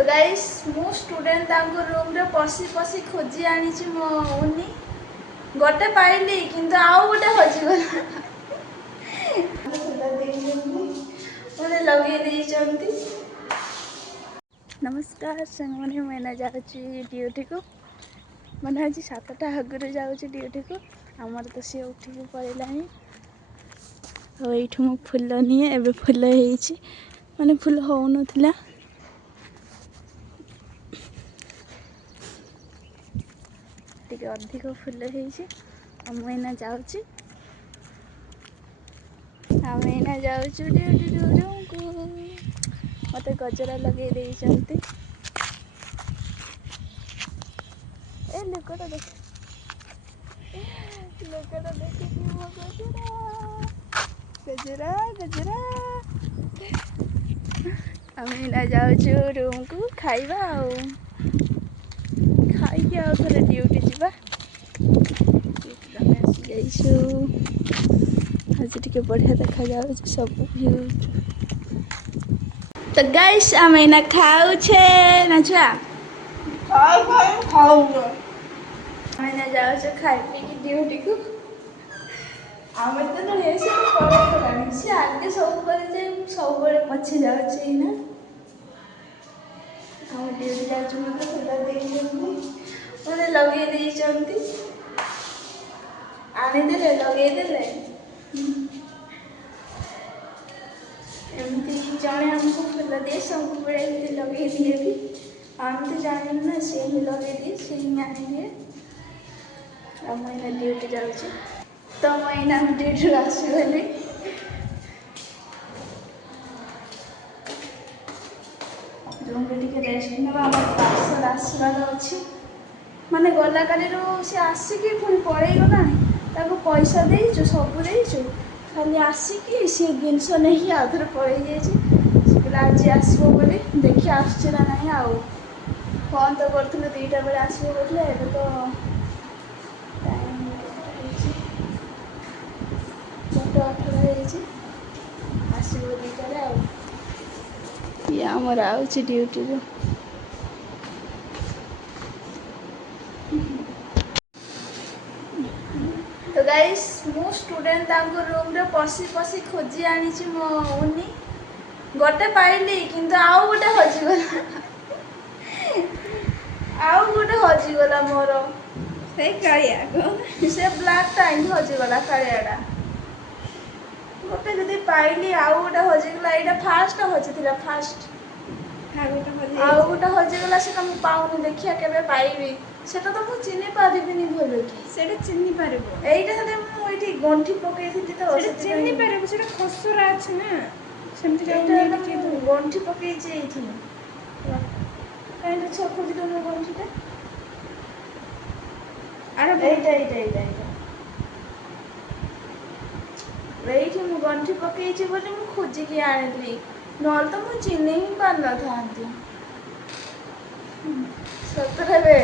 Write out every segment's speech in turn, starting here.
तो गाइस मु स्टूडेंट तांको रूम रे पसी पसी खोजी आनी छी मो उनी गोटे पाइली किंतु आउ गोटे हजी गला मैंने लगे दी चंती। नमस्कार संग मैंने मैंने जाऊँगी ड्यूटी को मैंने आज 7टा आगुरी जाऊँगी ड्यूटी को आमर तो सी उठिक पड़ेलानी और ये मु फुल निए एबे फुल होइछि माने फुल हो नथिला टिके अधिक फुल होइछि आमैना जाउछि आमैना जाउछु ड्यूटी रूम को मते गजरा लगे देइचंती ए लोकटा देख कि मो गजरा गजरा आमैना जाउछु रूम को खाइबा आउ खाई आउ थरे ड्यूटी जीवा एकदम आसी जाइछु आज टिके बढ़िया देखा जाउ सब व्यू। तो गाइस आमैना खाउ छे ना छुआ खाऊ आमैना जाउ छे खाई पी की ड्यूटी को आमे तो न हे से पड़े गलानी से आगे सब करे जे सब बड़े पछे जाउ छे ना हम ड्यूटी जाउ छु मते खुला देई जंती ओने लगे देई जंती आने दे लगे दे एमती जड़े हमको फुल दिए सब बड़े एमती लगे दिए भी हम तो जाने ना से ही लगे दिए से ही आने दिए अब मैं ड्यूटी जाऊँ तो मैं ड्यूटी आसगली रूम रे टिके रेस्ट नेबा पार्सल आसबार अच्छी माने गला काली से आसिकी पुणी पड़े गलानी ताको पैसा देइछु सब देइछु खाली आसिकी सी जिनस नहीं आधर पड़े जाइए आज आसबो बोली देखी आसुचे ना नहीं आउ फोन तो करथिले 2टा बेले आसबो बोले एबे तो टाइम 4:18 आसबो 2टा रे आउ ये हमर आउची ड्यूटी रो तो गाइस मु स्टूडेंट तांको रूम रे पसी पसी खोजी आनी छी मो उनी गोटे पाइली किंतु आउ गोटे हजी गला मोर से कालिया से ब्लैक टाइम हजी गला कालियाडा गोटे जदी पाइली आउ गोटे हजी गला एटा फास्ट हजी थिला फास्ट आउ गोटे हजी गला से हम पाउनी देखिया केबे पाइबी सेटा तो मु चिनि पारिबिनी भलो की सेटा चिनि पारिबो एइटा हले मु एठी गंठी पकेइ थिति तो सेटा चिनि पारिबो सेटा खसरा अछि ना सेमति एटा के गंठी पकेइ जे एठी काइले छको दिलो न गंठीटा अरे एइटा एइठी मु गंठी पकेइ छी बोली मु खोजी के आनिली नल तो मु चिनि ही पार न थांती सतरे बे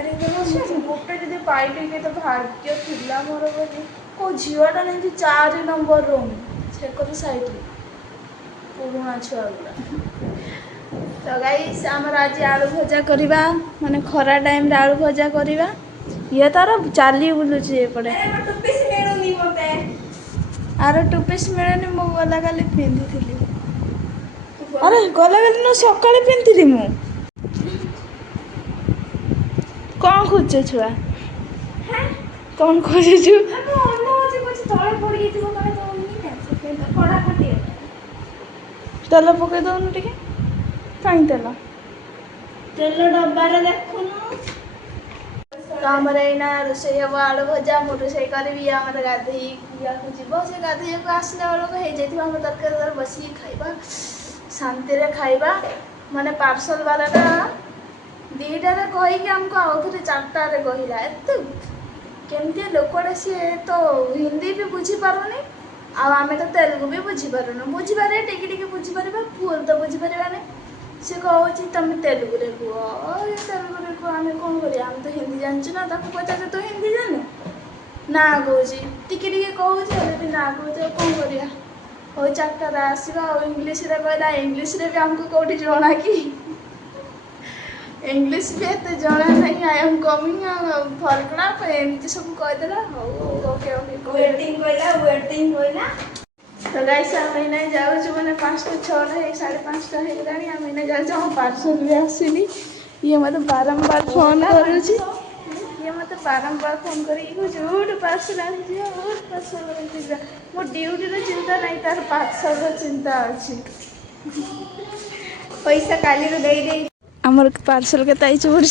अरे गोटे जब पाइली के तो भाग्य थिला मोर बोली को झीलटा नहीं 4 नंबर रूम से कत साइड पुराना छुआ गुला तो गाइस आमर आज आलू भजा करवा माने खरा टाइम रे आलू भजा करवा ये तार चाली बुलुची एपटे आर टूपीस मिलनी मो गला काली पिंधि अरे गला काली न सकाळे पिंधि मु कौन खोज छुआ कौन खोजु तेल पकई दौन टे कहीं तेल डब्बा देखुन तो आमर एना रोषे हम आलू भजा मु रोषे करी आम गाधे जीव से गाधे आसला बेलू हो तरकारी बस खाइबा शांति खाइबा माने पार्सल वालाटा 2टारे कहीकि आमको आउ थे 4टारे कहला एत केमती लोकटा सी तो हिंदी भी बुझीपारुनी आमे तो तेलुगु भी बुझीपारुनु बुझीपारे टिके टिके बुझीपार फुल तो बुझीपारानी सी कह तुम तेलुगु रे कुह तेलुगु रे कुह आम कौन करिया आम तो हिंदी जानचु ना पचार तो हिंदी जाने ना कहूँ टिके टिके कहूँ ना कहूँ कौन करिया हो 4टाରେ आसवा और इंग्लीश रे कहला इंग्लीश रे भी हमको कोठी जणा कि इंग्लीश भी एते जणा नहीं आई एम कमिंग फरकना एमती सब कहदेला हो ओके ओके वेटिंग कहला तो गाइस हम इने जाऊ मैंने 5टा 6टा 5:30 हो गलानी हम इने जाऊ हम पार्सल भी आसीनी ये मत बारंबार फोन करूची ये मत बारंबार फोन करी झूठ पार्सल आनी दियो और पार्सल आनी दियो मो ड्यूटी रो चिंता नहीं तार पार्सल रो चिंता अछि पैसा काली रो दे हमर पार्सल के ताई चोर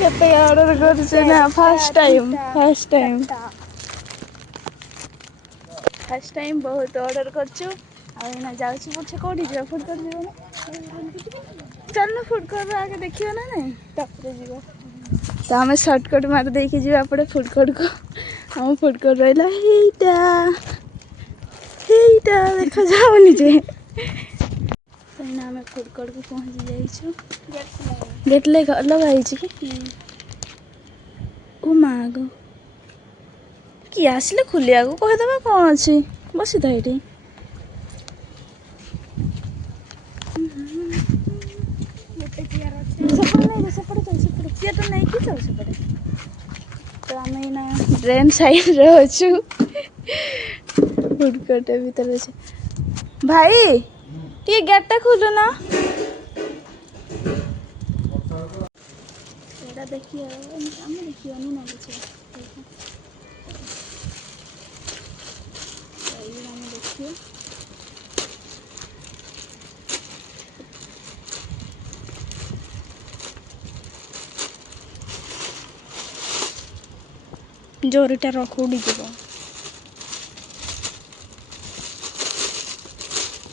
केते ऑर्डर करछे ना फर्स्ट टाइम बहुत ऑर्डर करछु आ ना जाउछु पुछे कोठी जा फूड कर जीव ना चल ना फूड कर आगे देखियो ना नहीं तापर जीव तो हमें शॉर्टकट मार देके जीवा पड़े फूड कोर्ट को हम फूड कोर्ट रहला हेइटा देखा जाउनी जे ना हमें फूड कोर्ट को पहुंच जाइछु गेट लगाई कि ओ मागो कि आसले खुलिया को कह दबा कौन अछि बसी था एठी तो नहीं कि चल से पड़े तो हमें ना ट्रेन साइड रे अछु फूड कोर्ट भीतर अछि भाई टी गेट खोलो ना एटा देखियो हम देखियो नहीं ना कुछ हम देखियो जोरटा रख उड़ी जीव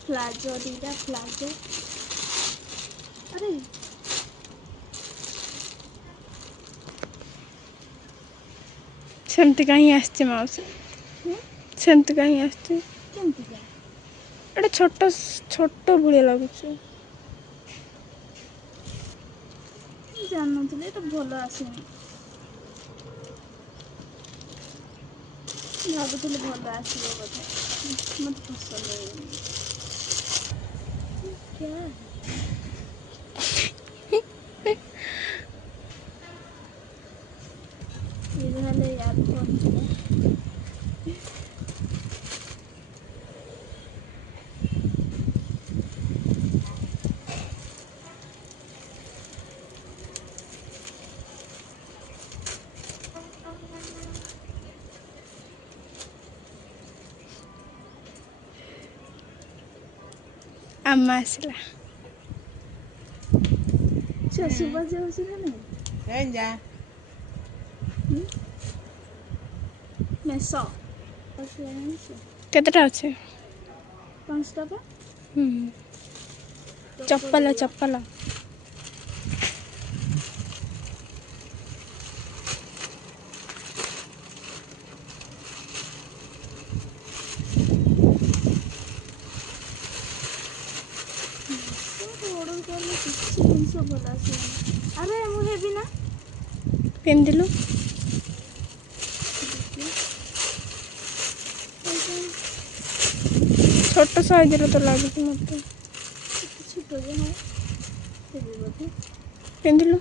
प्लाजो दीटा प्लाजो अरे सेमती कहीं आसती मौसी सेमती कहीं आसती एटा छोट छोट भलिया लगुच जानते ये तो भल आसनी भावुली भल आसो बोधे मत पसंद क्या ये यार अम्मा आसला सुबह जाऊँ ना नहीं जा मेसो केतटा अच्छे 5टा पा चप्पल चप्पल अरे मुझे भी ना पिंदिलु छोट साइज रो तो लागे मत छोट पिंदिलु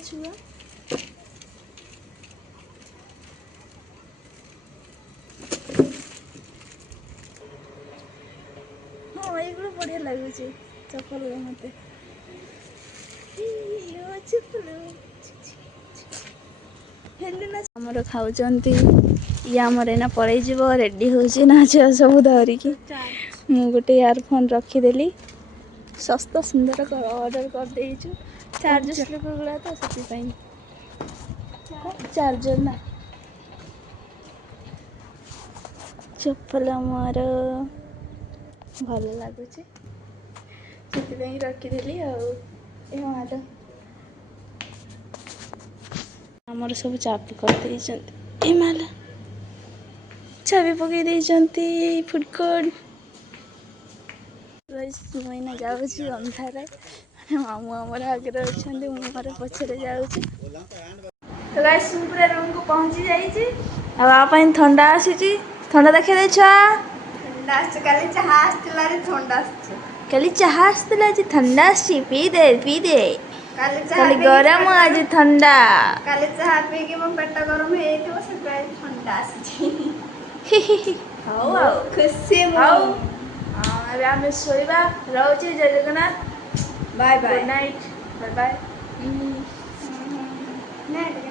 छुआ हाँ ये बढ़िया लगुच चप्पल मत आमर खाऊंती ये आमर एना पलैज रेडी हो नाच सब धरिकी मु गोटे इयरफोन रखीदेली सस्ता सुंदर ऑर्डर कर चार्ज स्लीपर गुड़ा तो से चार्जर ना चप्पल आमर भल लगुच से रखीदेली आमर सब चाबी कर माला चाबी पकई फुडकोर्ट मैं जाऊँगी अंधारे मामू आमर आगे अच्छा मुझे पछरे जाऊँगी तो गाइस पूरा रूम को पहुँची जाइए आप ठंडा आसी ठंडा देखा छुआ काली चाहा आसला रे ठंडा आछे काली चाहा आसला आज ठंडा आसी पी दे काली गरम आज ठंडा काली चाहा पी के मो पेट गरम हे तो से ठंडा आसी हाउ खुशी हाउ अबे आमे सोइबा रहउची जय Jagannath bye bye good night bye bye night